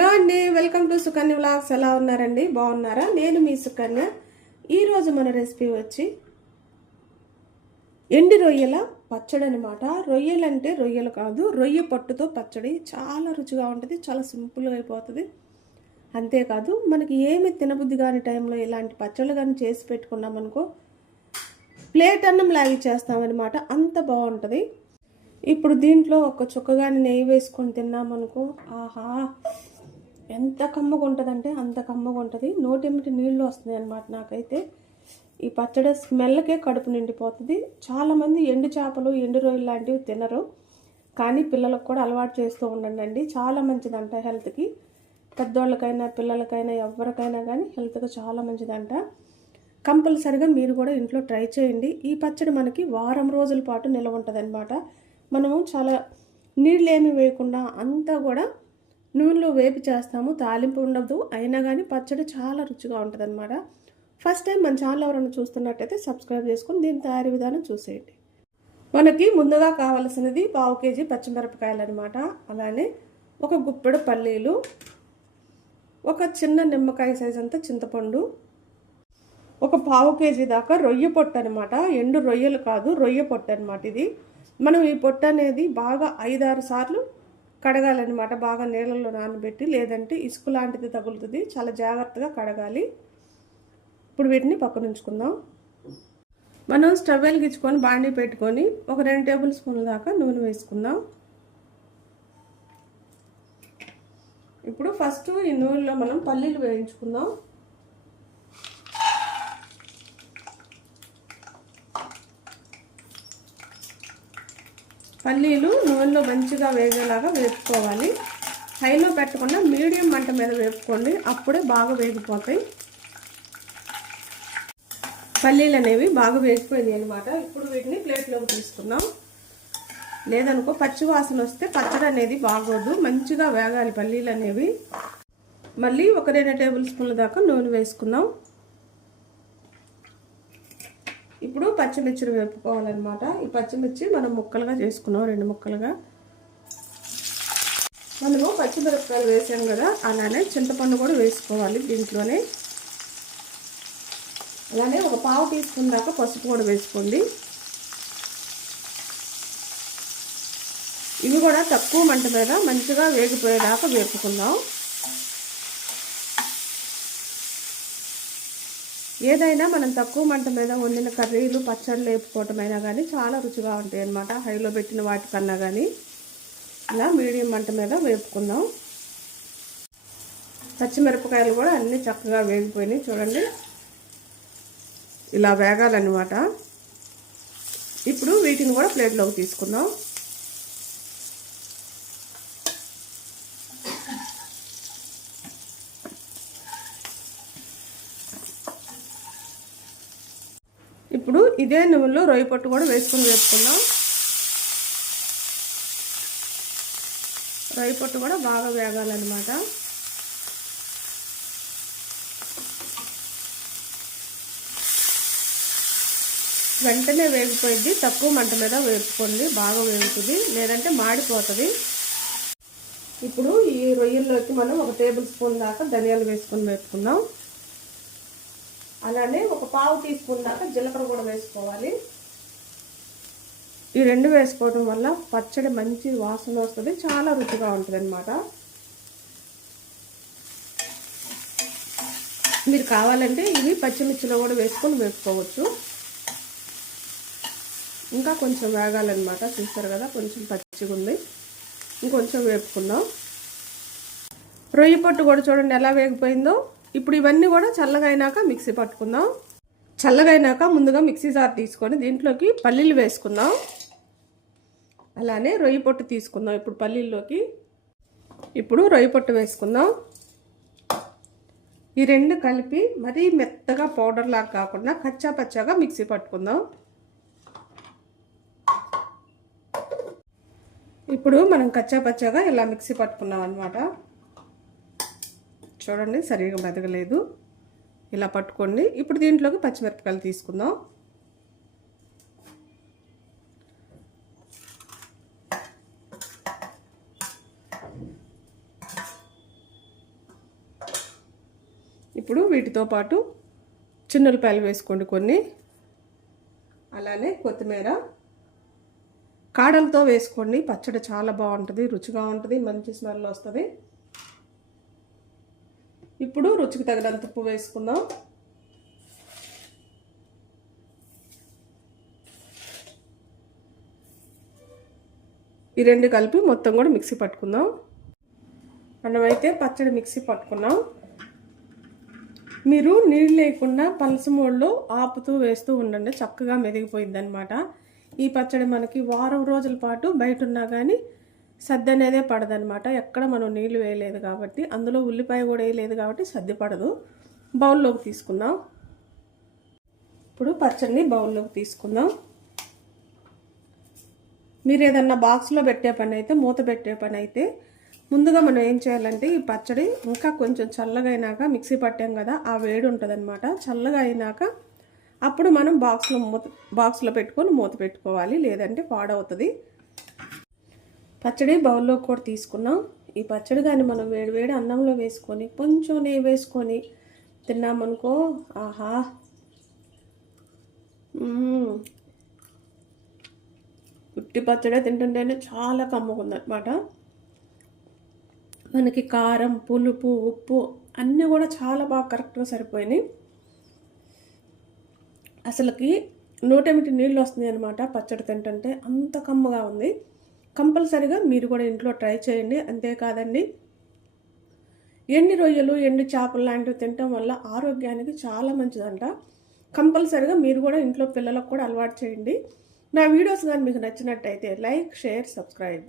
Hello అండి welcome to Sukanya vlogs. ఎలా ఉన్నారండి? బాగున్నారా? నేను మీ సుకన్య. ఈరోజు మన రెసిపీ వచ్చి ఎండి రొయ్యల పచ్చడి అనమాట రొయ్యలు అంటే రొయ్యలు కాదు రొయ్య పట్టుతో పచ్చడి. చాలా రుచిగా ఉంటుంది చాలా సింపుల్గా అయిపోతుంది. అంతేకాదు మనకి ఏమి తినబుద్ధి కాని టైంలో ఇలాంటి పచ్చళ్ళు కానీ చేసి పెట్టుకున్నామనుకో ప్లేట్ అన్నం లాగి చేస్తామన్నమాట అంత బాగుంటుంది. ఇప్పుడు దీంట్లో ఒక చుక్కగాని నెయ్యి వేసుకొని తిన్నామనుకో ఆహా! ఎంత కమ్మగా ఉంటుందంటే అంత కమ్మగా ఉంటుంది. నోటెమిటి నీళ్ళు వస్తుంది అనమాట నాకైతే. ఈ పచ్చడి స్మెల్కే కడుపు నిండిపోతుంది. చాలామంది ఎండు చేపలు ఎండు రొయ్యలు లాంటివి తినరు. కానీ పిల్లలకు కూడా అలవాటు చేస్తూ ఉండండి అండి. చాలా మంచిదంట హెల్త్కి పెద్దోళ్ళకైనా పిల్లలకైనా ఎవరికైనా కానీ హెల్త్కి చాలా మంచిదంట. కంపల్సరిగా మీరు కూడా ఇంట్లో ట్రై చేయండి. ఈ పచ్చడి మనకి వారం రోజుల పాటు నిల్వ ఉంటుంది మనము చాలా నీళ్ళు ఏమి వేయకుండా అంతా కూడా నూనెలో వేపి చేస్తాము తాలింపు ఉండదు అయినా కానీ పచ్చడి చాలా రుచిగా ఉంటుంది అనమాట ఫస్ట్ టైం మన ఛానల్ ఎవరైనా చూస్తున్నట్టయితే సబ్స్క్రైబ్ చేసుకుని దీని తయారీ విధానం చూసేయండి. మనకి ముందుగా కావలసినది పావు కేజీ పచ్చిమిరపకాయలు అనమాట అలానే ఒక గుప్పెడు పల్లీలు ఒక చిన్న నిమ్మకాయ సైజ్ అంతా చింతపండు ఒక పావు కేజీ దాకా రొయ్య పొట్టు అనమాట ఎండు రొయ్యలు కాదు రొయ్య పొట్టు అనమాట ఇది. మనం ఈ పొట్టు అనేది బాగా ఐదారు సార్లు కడగాలన్నమాట. బాగా నీళ్ళల్లో నానబెట్టి లేదంటే ఇసుక లాంటిది తగులుతుంది. చాలా జాగ్రత్తగా కడగాలి. ఇప్పుడు వీటిని పక్కన ఉంచుకుందాం. మనం స్టవ్ వెలిగించుకొని బాండీ పెట్టుకొని ఒక రెండు టేబుల్ స్పూన్ల దాకా నూనె వేసుకుందాం. ఇప్పుడు ఫస్ట్ ఈ నూనెలో మనం పల్లీలు వేయించుకుందాం. పల్లీలు నూనెలో మంచిగా వేగేలాగా వేపుకోవాలి. హైలో పెట్టకుండా మీడియం మంట మీద వేపుకోండి. అప్పుడే బాగా వేగిపోతాయి. పల్లీలు అనేవి బాగా వేగిపోయినాయి అనమాట ఇప్పుడు వీటిని ప్లేట్లోకి తీసుకుందాం. లేదనుకో పచ్చి వాసన వస్తే పచ్చడి అనేది బాగోదు. మంచిగా వేగాలి పల్లీలు అనేవి. మళ్ళీ ఒక రెండు టేబుల్ స్పూన్ల దాకా నూనె వేసుకుందాం. ఇప్పుడు పచ్చిమిర్చిని వేపుకోవాలన్నమాట. ఈ పచ్చిమిర్చి మనం ముక్కలుగా చేసుకున్నాం రెండు ముక్కలుగా. మనము పచ్చిమిరపకాయలు వేసాం కదా అలానే చింతపండు కూడా వేసుకోవాలి దీంట్లోనే. అలానే ఒక పావు టీ దాకా పసుపు కూడా వేసుకోండి. ఇవి కూడా తక్కువ మంట మీద మంచిగా వేగిపోయేదాకా వేపుకుందాం. ఏదైనా మనం తక్కువ మంట మీద వండిన కర్రీలు పచ్చళ్ళు వేపుకోవటమైనా కానీ చాలా రుచిగా ఉంటాయి అన్నమాట హైలో పెట్టిన వాటికన్నా కానీ ఇలా మీడియం మంట మీద వేపుకుందాం. పచ్చిమిరపకాయలు కూడా అన్నీ చక్కగా వేగిపోయినాయి. చూడండి. ఇలా వేగాలన్నమాట. ఇప్పుడు వీటిని కూడా ప్లేట్లోకి తీసుకుందాం. ఇప్పుడు ఇదే నువ్వులో రొయ్య పొట్టు కూడా వేసుకొని వేపుకుందాం. రొయ్య పొట్టు కూడా బాగా వేగాలన్నమాట. వెంటనే వేగిపోయింది. తక్కువ మంట మీద వేపుకోండి. బాగా వేగుతుంది. లేదంటే మాడిపోతుంది. ఇప్పుడు ఈ రొయ్యల్లోకి మనం ఒక టేబుల్ స్పూన్ దాకా ధనియాలు వేసుకొని వేపుకుందాం. అలానే ఒక పావు టీ స్పూన్ దాకా జీలకర్ర కూడా వేసుకోవాలి. ఈ రెండు వేసుకోవడం వల్ల పచ్చడి మంచి వాసన వస్తుంది చాలా రుచిగా ఉంటుంది అనమాట మీరు కావాలంటే ఇవి పచ్చిమిర్చిలో కూడా వేసుకొని వేసుకోవచ్చు. ఇంకా కొంచెం వేగాలన్నమాట చూస్తారు కదా కొంచెం పచ్చిగా ఉంది. ఇంకొంచెం వేపుకుందాం. రొయ్య పొట్టు కూడా చూడండి ఎలా వేగిపోయిందో. ఇప్పుడు ఇవన్నీ కూడా చల్లగా అయినాక మిక్సీ పట్టుకుందాం. చల్లగా అయినాక ముందుగా మిక్సీ జార్ తీసుకొని దీంట్లోకి పల్లీలు వేసుకుందాం. అలానే రొయ్య పొట్టు తీసుకుందాం ఇప్పుడు పల్లీల్లోకి. ఇప్పుడు రొయ్య పొట్టు వేసుకుందాం. ఈ రెండు కలిపి మరీ మెత్తగా పౌడర్ లాగా కాకుండా కచ్చా పచ్చాగా మిక్సీ పట్టుకుందాం. ఇప్పుడు మనం కచ్చా పచ్చాగా ఇలా మిక్సీ పట్టుకున్నాం అనమాట చూడండి సరిగా మెదగలేదు. ఇలా పట్టుకోండి. ఇప్పుడు దీంట్లోకి పచ్చిమిరపకాయలు తీసుకుందాం. ఇప్పుడు వీటితో పాటు చిన్నులపాయలు వేసుకోండి కొన్ని. అలానే కొత్తిమీర. కాడలతో వేసుకోండి. పచ్చడి చాలా బాగుంటుంది రుచిగా ఉంటుంది మంచి స్మెల్ వస్తుంది. ఇప్పుడు రుచికి తగినంత ఉప్పు వేసుకుందాం. ఈ రెండు కలిపి మొత్తం కూడా మిక్సీ పట్టుకుందాం. మనమైతే పచ్చడి మిక్సీ పట్టుకున్నాం. మీరు నీళ్ళు లేకుండా పలసమోళ్ళు ఆపుతూ వేస్తూ ఉండండి. చక్కగా మెదిగిపోయిందనమాట ఈ పచ్చడి మనకి వారం రోజుల పాటు బయట ఉన్నా కానీ సద్ది అనేదే పడదనమాట ఎక్కడ మనం నీళ్ళు వేయలేదు కాబట్టి అందులో ఉల్లిపాయ కూడా వేయలేదు కాబట్టి సద్ది పడదు. బౌల్లోకి తీసుకుందాం. ఇప్పుడు పచ్చడిని బౌల్లోకి తీసుకుందాం. మీరు ఏదన్నా బాక్స్లో పెట్టే పని అయితే మూత పెట్టే పని అయితే ముందుగా మనం ఏం చేయాలంటే ఈ పచ్చడి ఇంకా కొంచెం చల్లగా అయినాక మిక్సీ పట్టాం కదా ఆ వేడి ఉంటుందన్నమాట. చల్లగా అయినాక అప్పుడు మనం బాక్స్లో మూత బాక్స్లో పెట్టుకొని మూత పెట్టుకోవాలి. లేదంటే పాడవుతుంది. పచ్చడి బౌల్లో కూడా తీసుకున్నాం. ఈ పచ్చడి కానీ మనం వేడి వేడి అన్నంలో వేసుకొని కొంచెం నెయ్యి వేసుకొని తిన్నామనుకో ఆహా! ఉట్టి పచ్చడి తింటుంటేనే చాలా కమ్ముకుందనమాట మనకి కారం పులుపు ఉప్పు అన్నీ కూడా చాలా బాగా కరెక్ట్గా సరిపోయినాయి. అసలుకి నూటెమిటి నీళ్ళు వస్తున్నాయి అనమాట పచ్చడి తింటుంటే. అంత కమ్మగా ఉంది. కంపల్సరిగా మీరు కూడా ఇంట్లో ట్రై చేయండి. అంతేకాదండి ఎండి రొయ్యలు ఎండు చేపలు లాంటివి తినటం వల్ల ఆరోగ్యానికి చాలా మంచిదంట. కంపల్సరిగా మీరు కూడా ఇంట్లో పిల్లలకు కూడా అలవాటు చేయండి. నా వీడియోస్ కానీ మీకు నచ్చినట్టయితే లైక్ షేర్ సబ్స్క్రైబ్.